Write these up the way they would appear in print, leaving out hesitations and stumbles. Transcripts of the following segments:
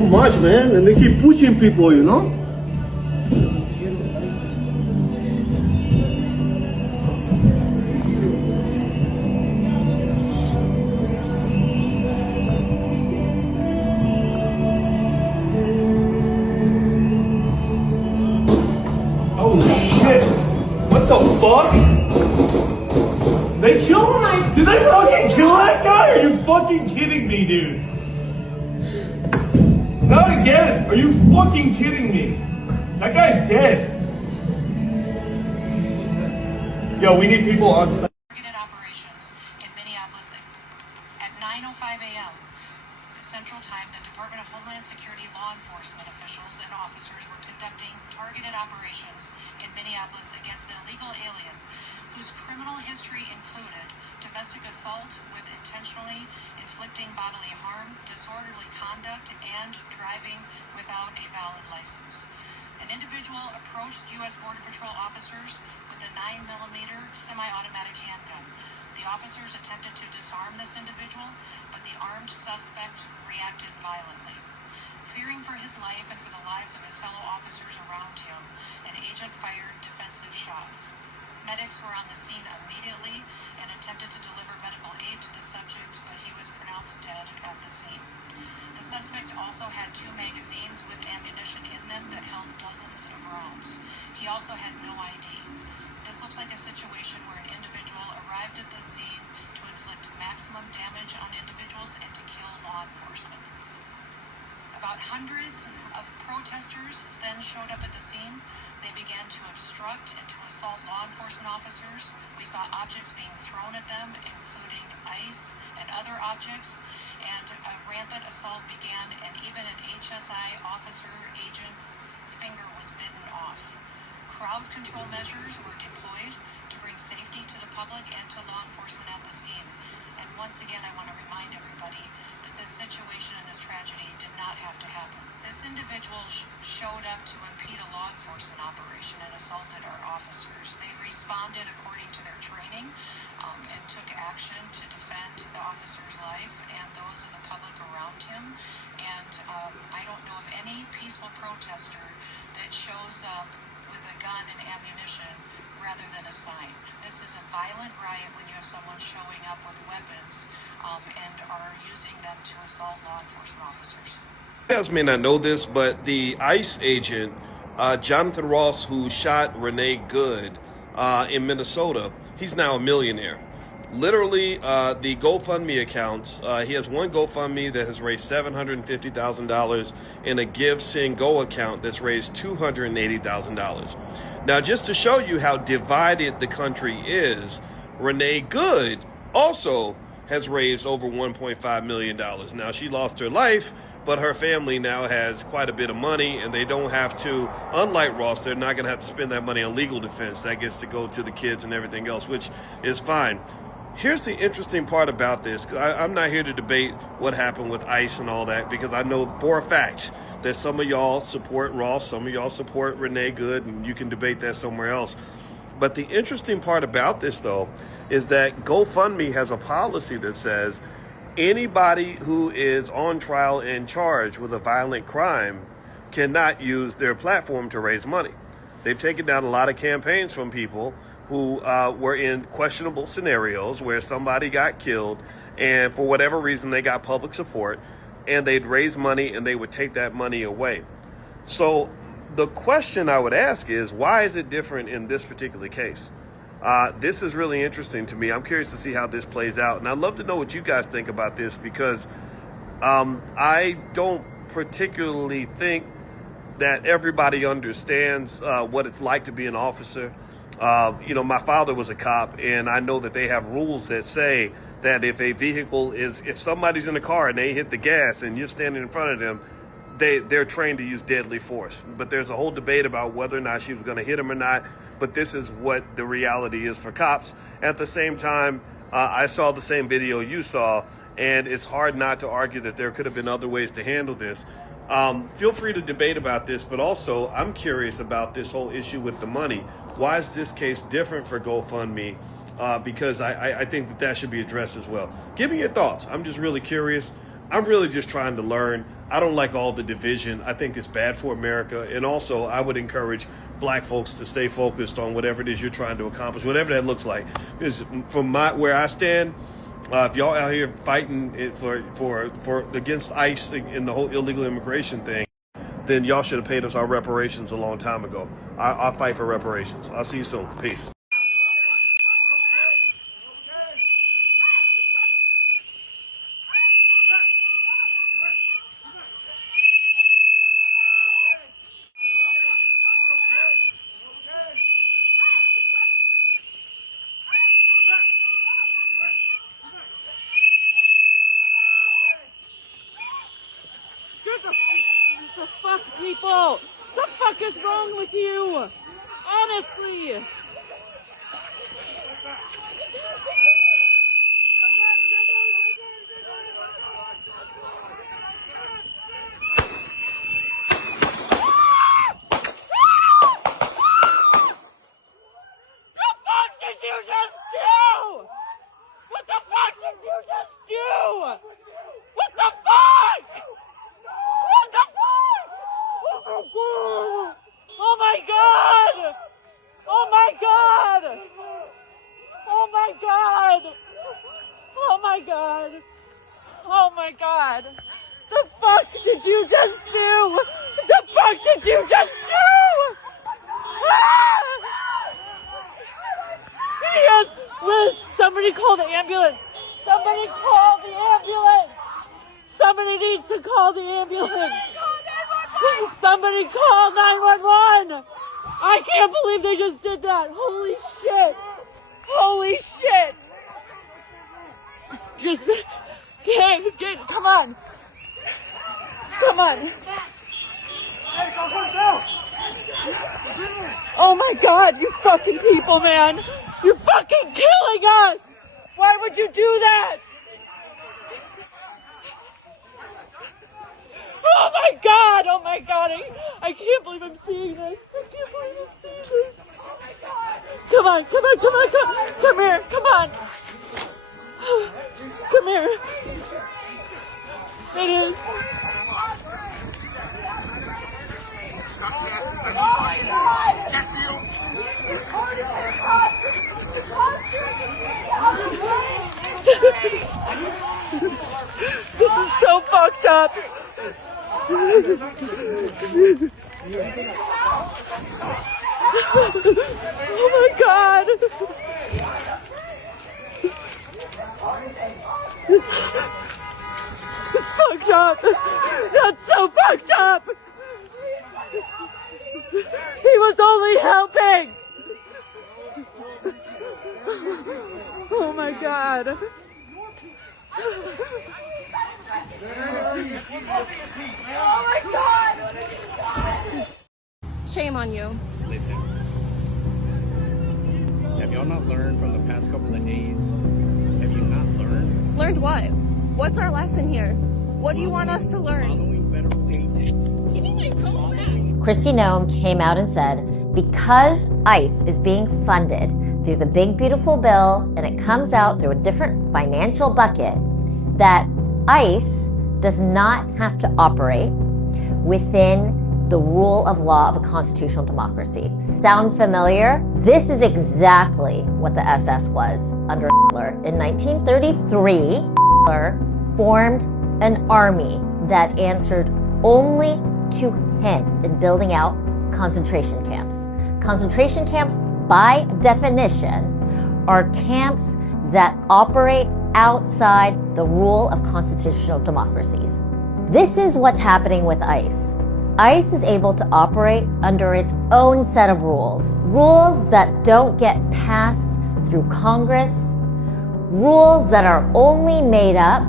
Much, man, and they keep pushing people, you know. Holy shit! What the fuck? They killed him? Did they fucking kill that guy? Are you fucking kidding me, dude? Not again! Are you fucking kidding me? That guy's dead. Yo, we need people on site. Targeted operations in Minneapolis at 9:05 a.m. Central Time. The Department of Homeland Security law enforcement officials and officers were conducting targeted operations in Minneapolis against an illegal alien whose criminal history included domestic assault with intentionally inflicting bodily harm, disorderly conduct, and driving without a valid license. An individual approached U.S. Border Patrol officers with a 9mm semi-automatic handgun. The officers attempted to disarm this individual, but the armed suspect reacted violently. Fearing for his life and for the lives of his fellow officers around him, an agent fired defensive shots. Medics were on the scene immediately and attempted to deliver medical aid to the subject, but he was pronounced dead at the scene. The suspect also had 2 magazines with ammunition in them that held dozens of rounds. He also had no ID. This looks like a situation where an individual arrived at the scene to inflict maximum damage on individuals and to kill law enforcement. About hundreds of protesters then showed up at the scene. They began to obstruct and to assault law enforcement officers. We saw objects being thrown at them, including ice and other objects, and a rampant assault began, and even an HSI officer agent's finger was bitten off. Crowd control measures were deployed to bring safety to the public and to law enforcement at the scene. And once again, I want to remind everybody that this situation and this tragedy did not have to happen. This individual showed up to impede a law enforcement operation and assaulted our officers. They responded according to their training and took action to defend the officer's life and those of the public around him. And I don't know of any peaceful protester that shows up with a gun and ammunition rather than a sign. This is a violent riot when you have someone showing up with weapons and are using them to assault law enforcement officers. You guys may not know this, but the ICE agent, Jonathan Ross, who shot Renee Good in Minnesota, he's now a millionaire. Literally, the GoFundMe accounts, he has one GoFundMe that has raised $750,000 and a Give, Send, Go account that's raised $280,000. Now, just to show you how divided the country is, Renee Good also has raised over $1.5 million. Now, she lost her life, but her family now has quite a bit of money, and they don't have to, unlike Ross, they're not going to have to spend that money on legal defense. That gets to go to the kids and everything else, which is fine. Here's the interesting part about this. I'm not here to debate what happened with ICE and all that, because I know for a fact that some of y'all support Ross, some of y'all support Renee Good, and you can debate that somewhere else. But the interesting part about this, though, is that GoFundMe has a policy that says anybody who is on trial and charged with a violent crime cannot use their platform to raise money. They've taken down a lot of campaigns from people who were in questionable scenarios where somebody got killed and for whatever reason they got public support, and they'd raise money and they would take that money away. So the question I would ask is, why is it different in this particular case? This is really interesting to me. I'm curious to see how this plays out. And I'd love to know what you guys think about this, because I don't particularly think that everybody understands what it's like to be an officer. My father was a cop, and I know that they have rules that say that if somebody's in a car and they hit the gas and you're standing in front of them, they're trained to use deadly force. But there's a whole debate about whether or not she was going to hit him or not. But this is what the reality is for cops. At the same time, I saw the same video you saw, and it's hard not to argue that there could have been other ways to handle this. Feel free to debate about this, but also I'm curious about this whole issue with the money. Why is this case different for GoFundMe? Because I think that should be addressed as well. Give me your thoughts. I'm just really curious. I'm really just trying to learn. I don't like all the division. I think it's bad for America. And also, I would encourage black folks to stay focused on whatever it is you're trying to accomplish, whatever that looks like. Because from where I stand, if y'all out here fighting for against ICE and the whole illegal immigration thing, then y'all should have paid us our reparations a long time ago. I'll fight for reparations. I'll see you soon. Peace. The fuck, people? The fuck is wrong with you? Honestly. Oh my god! Oh my god! Oh my god! Oh my god! Oh my god! The fuck did you just do? The fuck did you just do? Yes! Liz, somebody call the ambulance! Somebody call the ambulance! Somebody needs to call the ambulance! Somebody call 911! I can't believe they just did that! Holy shit! Holy shit! Just get come on! Come on! Oh my god, you fucking people, man! You're fucking killing us! Why would you do that? Oh my god! Oh my god! I can't believe I'm seeing this! I can't believe I'm seeing this! Come on! Come on! Come on! Come here! Come on! Come here! It is. Oh my god! This is so fucked up. Oh my god! It's fucked up! That's so fucked up! He was only helping! Oh my god! Oh my god! Shame on you. Listen, have y'all not learned from the past couple of days? Have you not learned? Learned what? What's our lesson here? What do you want us to learn? Following federal agents. Give me my phone back. Kristi Noem came out and said, because ICE is being funded through the big beautiful bill and it comes out through a different financial bucket, that ICE does not have to operate within the rule of law of a constitutional democracy. Sound familiar? This is exactly what the SS was under Hitler. In 1933, Hitler formed an army that answered only to him in building out concentration camps. Concentration camps, by definition, are camps that operate outside the rule of constitutional democracies. This is what's happening with ICE. ICE is able to operate under its own set of rules. Rules that don't get passed through Congress. Rules that are only made up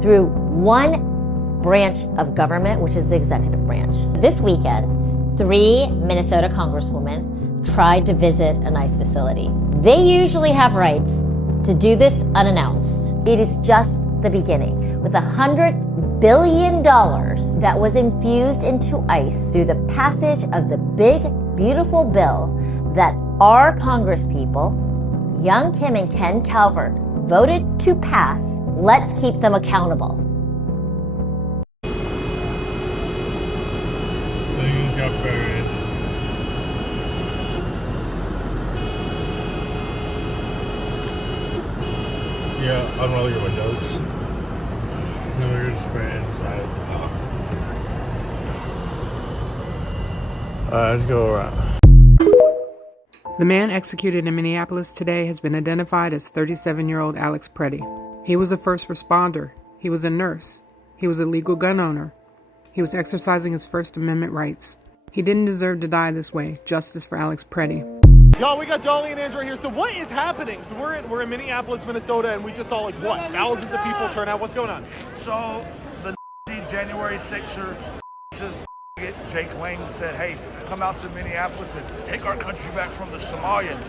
through one branch of government, which is the executive branch. This weekend, 3 Minnesota congresswomen tried to visit an ICE facility. They usually have rights to do this unannounced. It is just the beginning. With $100 billion that was infused into ICE through the passage of the big, beautiful bill that our congresspeople, Young Kim and Ken Calvert, voted to pass, let's keep them accountable. got buried. Yeah, unroll your windows. No, you're just spraying inside. Let's go around. The man executed in Minneapolis today has been identified as 37-year-old Alex Pretti. He was a first responder. He was a nurse. He was a legal gun owner. He was exercising his First Amendment rights. He didn't deserve to die this way. Justice for Alex Pretti. Y'all, we got Dolly and Andrew here. So what is happening? So we're in Minneapolis, Minnesota, and we just saw like what? Thousands of people turn out. What's going on? So the January 6er Jake Lang said, hey, come out to Minneapolis and take our country back from the Somalians.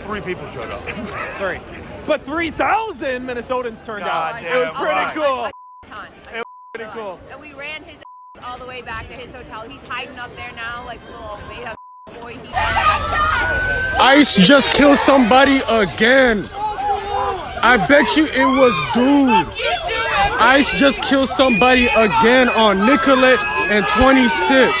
3 people showed up. 3. But 3,000 Minnesotans turned out. It was pretty cool. A ton. It was pretty cool. And we ran his all the way back to his hotel. He's hiding up there now like a little beta boy. Ice just killed somebody again. I bet you it was dude. Ice just killed somebody again on Nicollet and 26.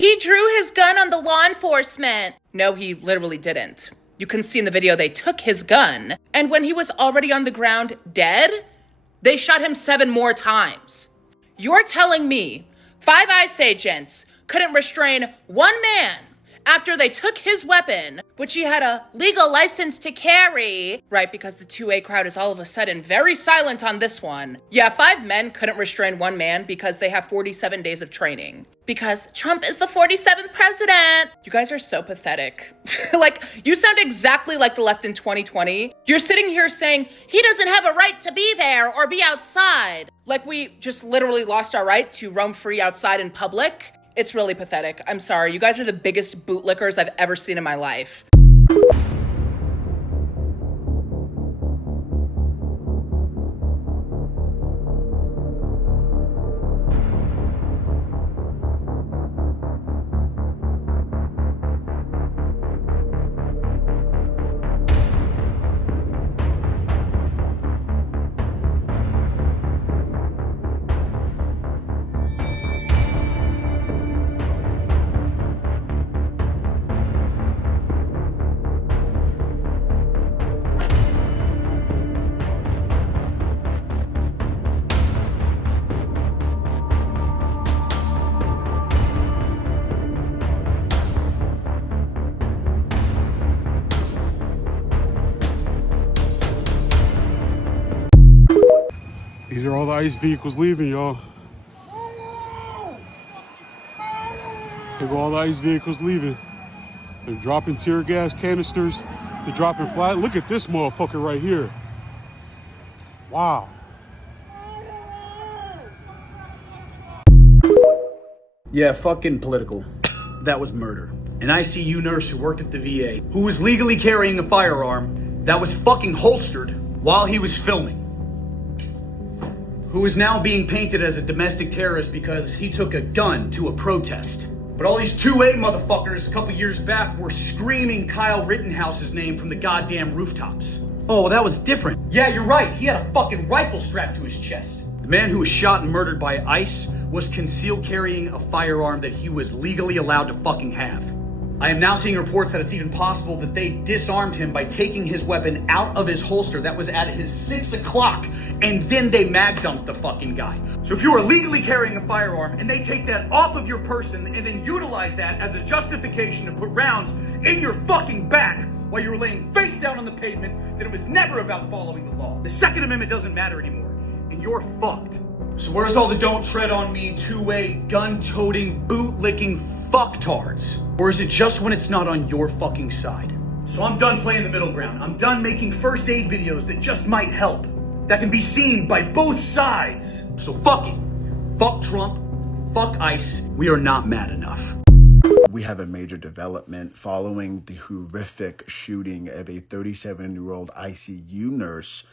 He drew his gun on the law enforcement. No, he literally didn't. You can see in the video they took his gun, and when he was already on the ground dead, they shot him 7 more times. You're telling me 5 ICE agents couldn't restrain one man after they took his weapon, which he had a legal license to carry, right? Because the 2A crowd is all of a sudden very silent on this one. Yeah, 5 men couldn't restrain one man because they have 47 days of training. Because Trump is the 47th president. You guys are so pathetic. Like, you sound exactly like the left in 2020. You're sitting here saying, he doesn't have a right to be there or be outside. Like we just literally lost our right to roam free outside in public. It's really pathetic. I'm sorry. You guys are the biggest bootlickers I've ever seen in my life. These are all the ICE vehicles leaving, y'all. Here go all the ICE vehicles leaving. They're dropping tear gas canisters. They're dropping flat. Look at this motherfucker right here. Wow. Yeah, fucking political. That was murder. An ICU nurse who worked at the VA, who was legally carrying a firearm that was fucking holstered while he was filming, who is now being painted as a domestic terrorist because he took a gun to a protest. But all these 2A motherfuckers a couple years back were screaming Kyle Rittenhouse's name from the goddamn rooftops. Oh, well, that was different. Yeah, you're right. He had a fucking rifle strapped to his chest. The man who was shot and murdered by ICE was concealed carrying a firearm that he was legally allowed to fucking have. I am now seeing reports that it's even possible that they disarmed him by taking his weapon out of his holster that was at his 6 o'clock, and then they mag dumped the fucking guy. So if you are legally carrying a firearm and they take that off of your person and then utilize that as a justification to put rounds in your fucking back while you were laying face down on the pavement, then it was never about following the law. The Second Amendment doesn't matter anymore, and you're fucked. So where's all the don't tread on me 2A gun-toting, boot-licking fucktards? Or is it just when it's not on your fucking side? So I'm done playing the middle ground. I'm done making first aid videos that just might help, that can be seen by both sides. So fuck it. Fuck Trump. Fuck ICE. We are not mad enough. We have a major development following the horrific shooting of a 37-year-old ICU nurse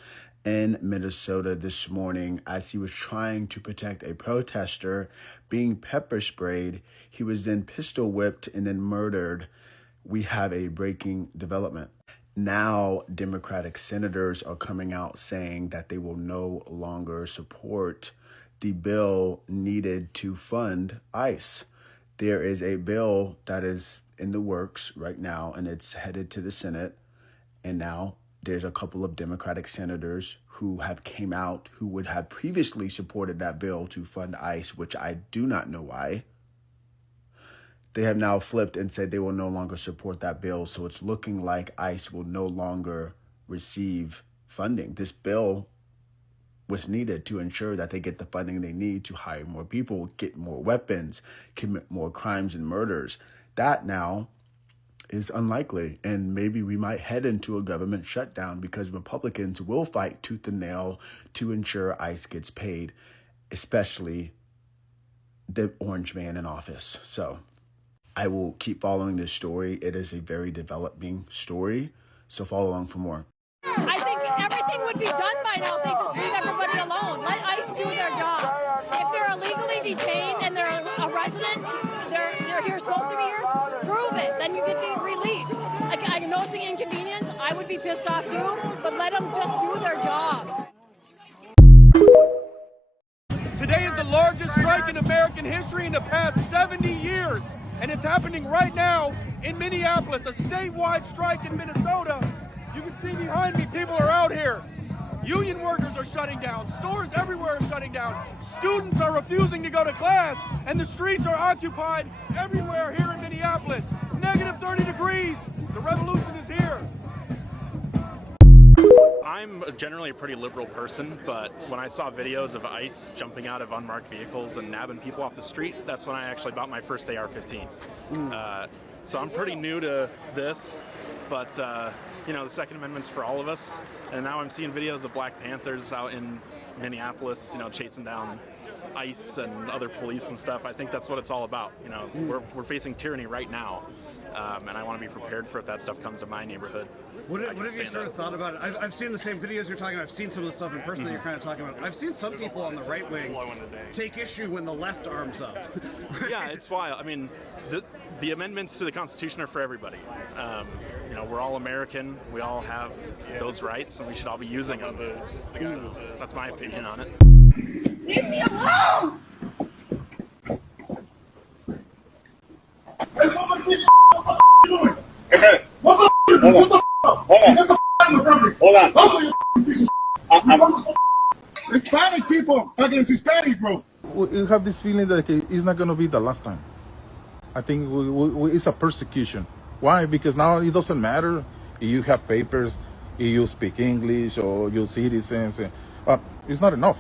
in Minnesota this morning as he was trying to protect a protester being pepper sprayed. He was then pistol whipped and then murdered. We have a breaking development. Now, Democratic senators are coming out saying that they will no longer support the bill needed to fund ICE. There is a bill that is in the works right now, and it's headed to the Senate. And now there's a couple of Democratic senators who have came out who would have previously supported that bill to fund ICE, which I do not know why. They have now flipped and said they will no longer support that bill. So it's looking like ICE will no longer receive funding. This bill was needed to ensure that they get the funding they need to hire more people, get more weapons, commit more crimes and murders. That now is unlikely, and maybe we might head into a government shutdown because Republicans will fight tooth and nail to ensure ICE gets paid, especially the orange man in office. So I will keep following this story. It is a very developing story, so follow along for more. I think everything would be done by now if they just leave everybody alone. Let ICE do their job. If they're illegally detained and they're a resident, they're here supposed to be here, prove it. Then you get released. Like, I know it's an inconvenience. I would be pissed off too, but let them just do their job. Today is the largest strike in American history in the past 70 years, and it's happening right now in Minneapolis, a statewide strike in Minnesota. You can see behind me, people are out here. Union workers are shutting down. Stores everywhere are shutting down. Students are refusing to go to class, and the streets are occupied everywhere here in Minneapolis. Negative 30 degrees. The revolution is here. I'm generally a pretty liberal person, but when I saw videos of ICE jumping out of unmarked vehicles and nabbing people off the street, that's when I actually bought my first AR-15. So I'm pretty new to this, but you know, the Second Amendment's for all of us. And now I'm seeing videos of Black Panthers out in Minneapolis, you know, chasing down ICE and other police and stuff. I think that's what it's all about. You know, we're facing tyranny right now, and I want to be prepared for if that stuff comes to my neighborhood. What have you sort of thought about it? I've seen the same videos you're talking about. I've seen some of the stuff in person that you're kind of talking about. I've seen some people on the right wing take issue when the left arms up. Yeah, it's wild. I mean, the amendments to the Constitution are for everybody. You know, we're all American. We all have those rights, and we should all be using them. So that's my opinion on it. Leave me alone! Hey, what the f*** you doing? What the f*** you doing? What the f*** up? Get the f*** in front of me. Hold on. Hispanic people against Hispanic, bro. We have this feeling that it's not going to be the last time. I think it's a persecution. Why? Because now it doesn't matter if you have papers, if you speak English or you're citizens. It's not enough.